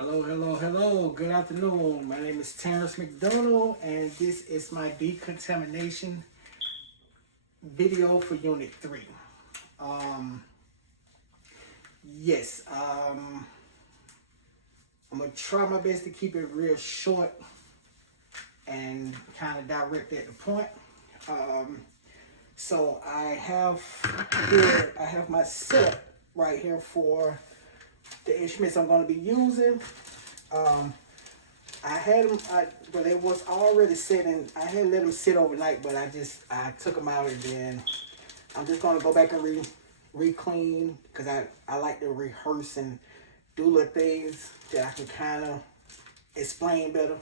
Hello, hello, hello. Good afternoon. My name is Terrence McDonald, and this is my decontamination video for Unit 3. Um, yes, I'm going to try my best to keep it real short and kind of direct at the point. Um, so I have my setup right here for the instruments I'm going to be using. Um, I had them, but they was already sitting. I had let them sit overnight, but I took them out, and then I'm just gonna go back and re-clean because I like to rehearse and do little things that I can kind of explain better.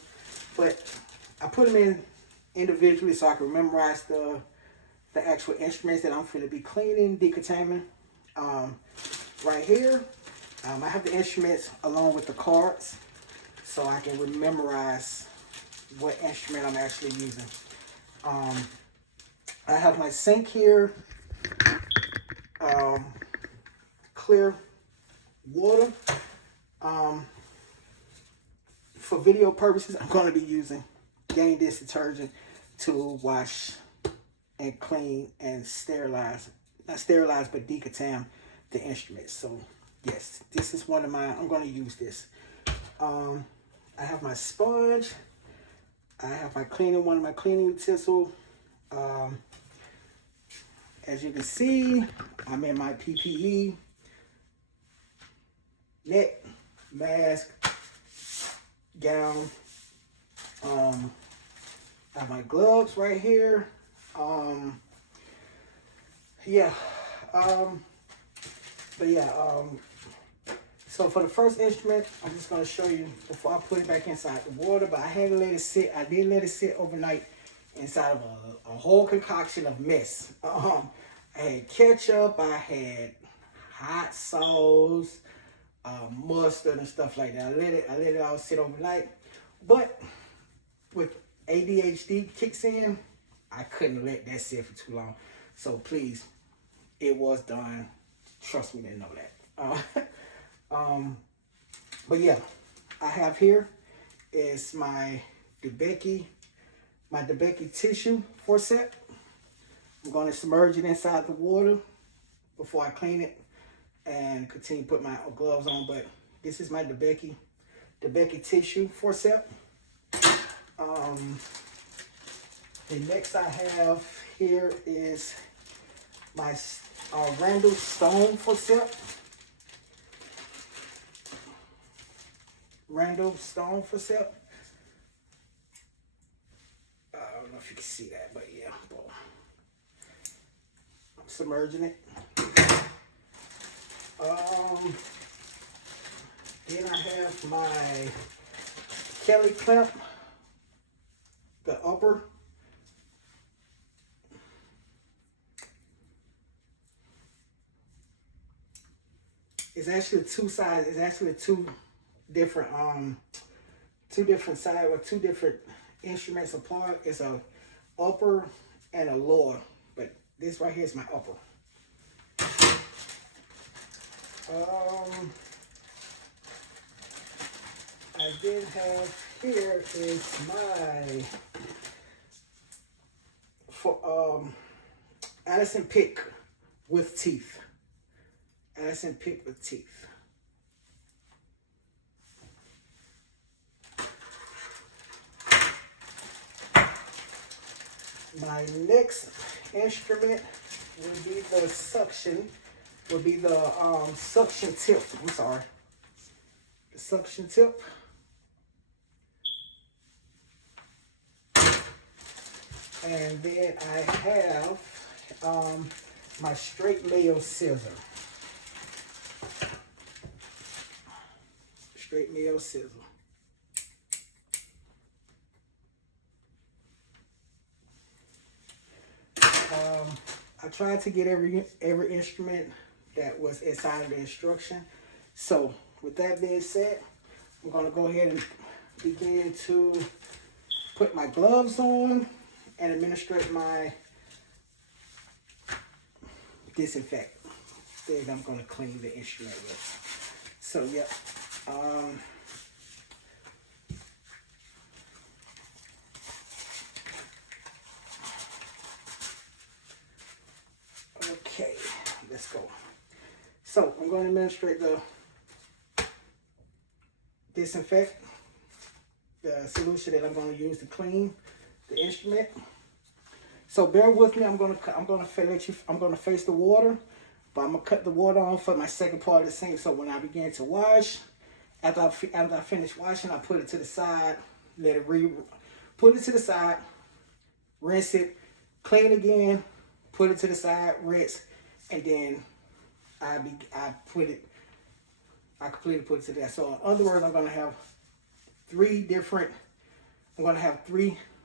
But I put them in individually so I can memorize the actual instruments that I'm going to be cleaning, decontaminating. Um, right here, I have the instruments along with the cards, so I can memorize what instrument I'm actually using. Um, I have my sink here, um, clear water. Um, for video purposes, I'm going to be using Gain Dish detergent to wash and clean and sterilize, not sterilize, but decontam the instruments. So yes, this is one of my, I'm going to use this. I have my sponge. I have my cleaning, one of my cleaning utensils. As you can see, I'm in my PPE, net, mask, gown. I have my gloves right here. Yeah. But yeah, so for the first instrument, I'm just gonna show you before I put it back inside the water, but I had to let it sit. I did let it sit overnight inside of a whole concoction of mess. I had ketchup, I had hot sauce, mustard and stuff like that. I let it all sit overnight. But with ADHD kicks in, I couldn't let that sit for too long. So please, it was done. Trust me to know that. But yeah, I have here is my DeBakey tissue forceps. I'm going to submerge it inside the water before I clean it and continue to put my gloves on. But this is my DeBakey tissue forceps. The next I have here is my Randall Stone forceps. Randall Stone forceps. I don't know if you can see that, but yeah, boom. I'm submerging it. Then I have my Kelly clamp, the upper. It's actually two sides. It's actually two different sides or two different instruments apart. It's a upper and a lower, but this right here is my upper. I then have here is my Allison Pick with teeth. Allison Pick with teeth. My next instrument would be the suction. Would be the suction tip. I'm sorry. The suction tip. And then I have my straight nail scissor. Straight nail scissor. I tried to get every instrument that was inside of the instruction. So with that being said, I'm going to go ahead and begin to put my gloves on and administrate my disinfect thing I'm going to clean the instrument with. So yeah, So I'm going to administrate the disinfect, the solution that I'm going to use to clean the instrument. So bear with me. I'm going to face the water, but I'm going to cut the water on for my second part of the sink. So when I begin to wash, after I finish washing, I put it to the side, put it to the side, rinse it, clean again, put it to the side, rinse, and then I completely put it to that. So in other words, I'm going to have three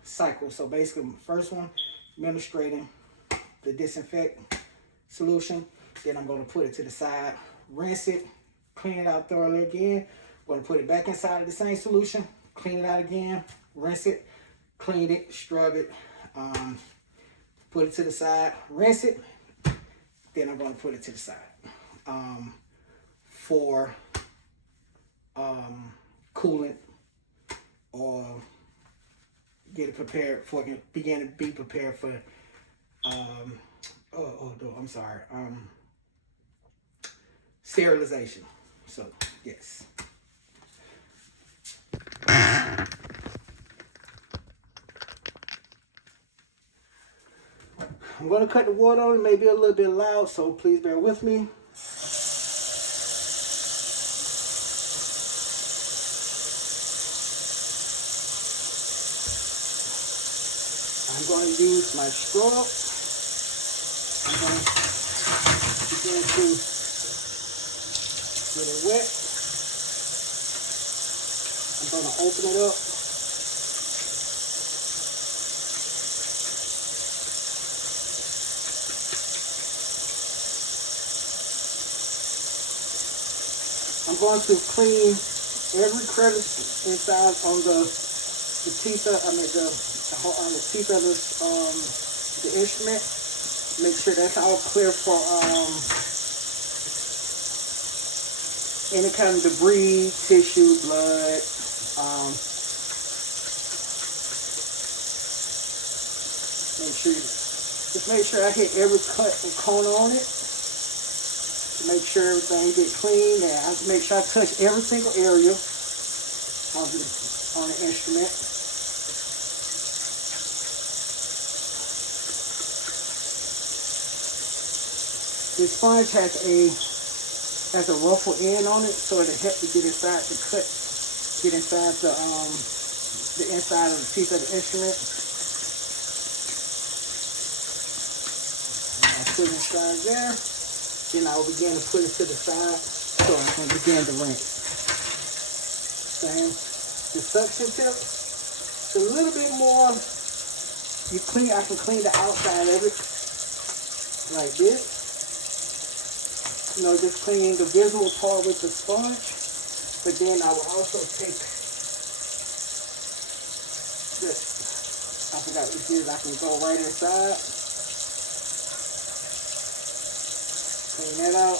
cycles. So basically, the first one, administrating the disinfect solution. Then I'm going to put it to the side, rinse it, clean it out thoroughly again. I'm going to put it back inside of the same solution, clean it out again, rinse it, clean it, scrub it, put it to the side, rinse it. Then I'm going to put it to the side for coolant, or get it prepared for, begin to be prepared for sterilization. So yes. I'm going to cut the water on. It may be a little bit loud, so please bear with me. I'm going to use my straw. I'm going to begin to get it wet. I'm going to open it up. I'm going to clean every crevice inside on the teeth of, the teeth of the instrument. Make sure that's all clear for any kind of debris, tissue, blood. Make sure I hit every cut and corner on it. Make sure everything get clean, and I have to make sure I touch every single area on the instrument. This sponge has a ruffle end on it, so it'll help to get inside the cut, get inside the inside of the teeth of the instrument. And I put it inside there. Then I will begin to put it to the side so I can begin to rinse. Same. The suction tip, it's a little bit more. I can clean the outside of it like this. Just cleaning the visible part with the sponge. But then I will also take this. I forgot what this is. I can go right inside. Clean that out.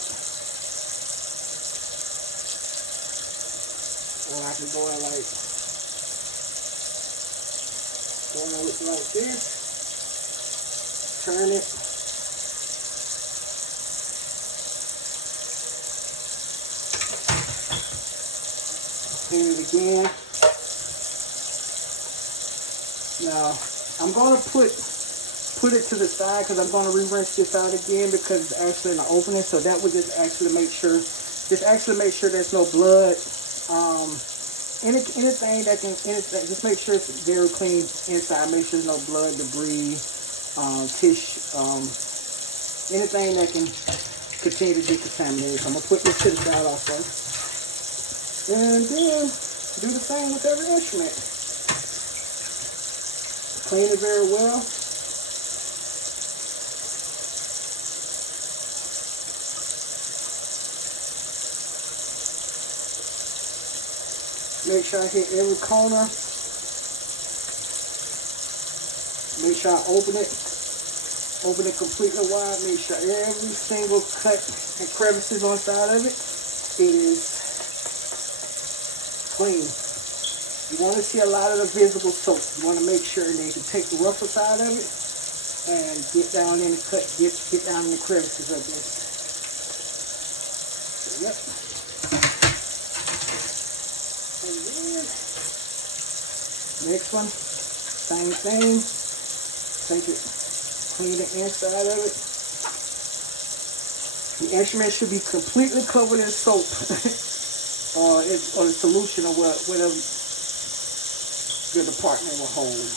Or I can go in like this. Turn it. Clean it again. Now I'm gonna put it to the side because I'm going to re-rinse this out again because it's actually in the opening. So that would just actually make sure there's no blood. Just make sure it's very clean inside. Make sure there's no blood, debris, tissue, anything that can continue to get contaminated. So I'm going to put this to the side also. And then do the same with every instrument. Clean it very well. Make sure I hit every corner. Make sure I open it completely wide. Make sure every single cut and crevices on the side of it is clean. You want to see a lot of the visible soap. You want to make sure that you can take the rougher side of it and get down in the cut, get down in the crevices of this. Yep. And then next one, same thing. Take it, clean the inside of it. The instrument should be completely covered in soap or the solution or whatever your department will hold.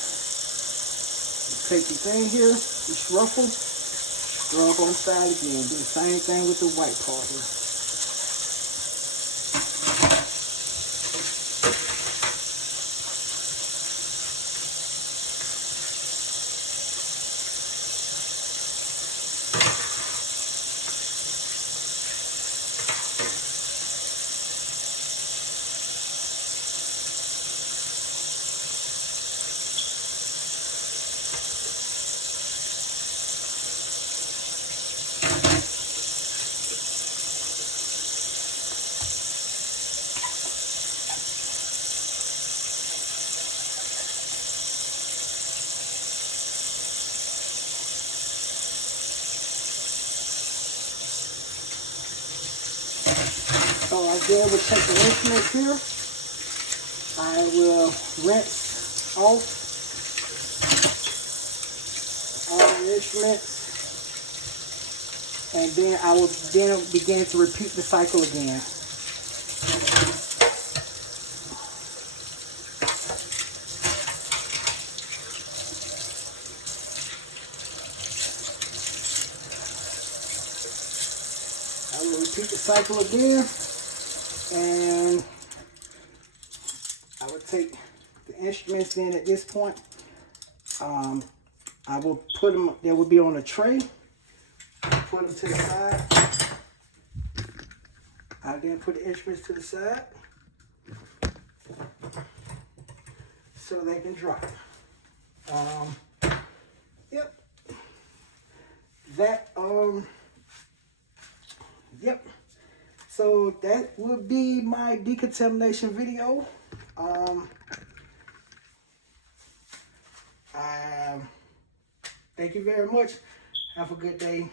Take your thing here, this ruffle, rub on the side again. Do the same thing with the white part here. So I then will take the instruments here. I will rinse off all the instruments. And then I will then begin to repeat the cycle again. I will repeat the cycle again, and I will take the instruments in at this point. I will put them, they will be on a tray. Put them to the side. I then put the instruments to the side so they can dry. Yep. Yep. So that would be my decontamination video. Thank you very much. Have a good day.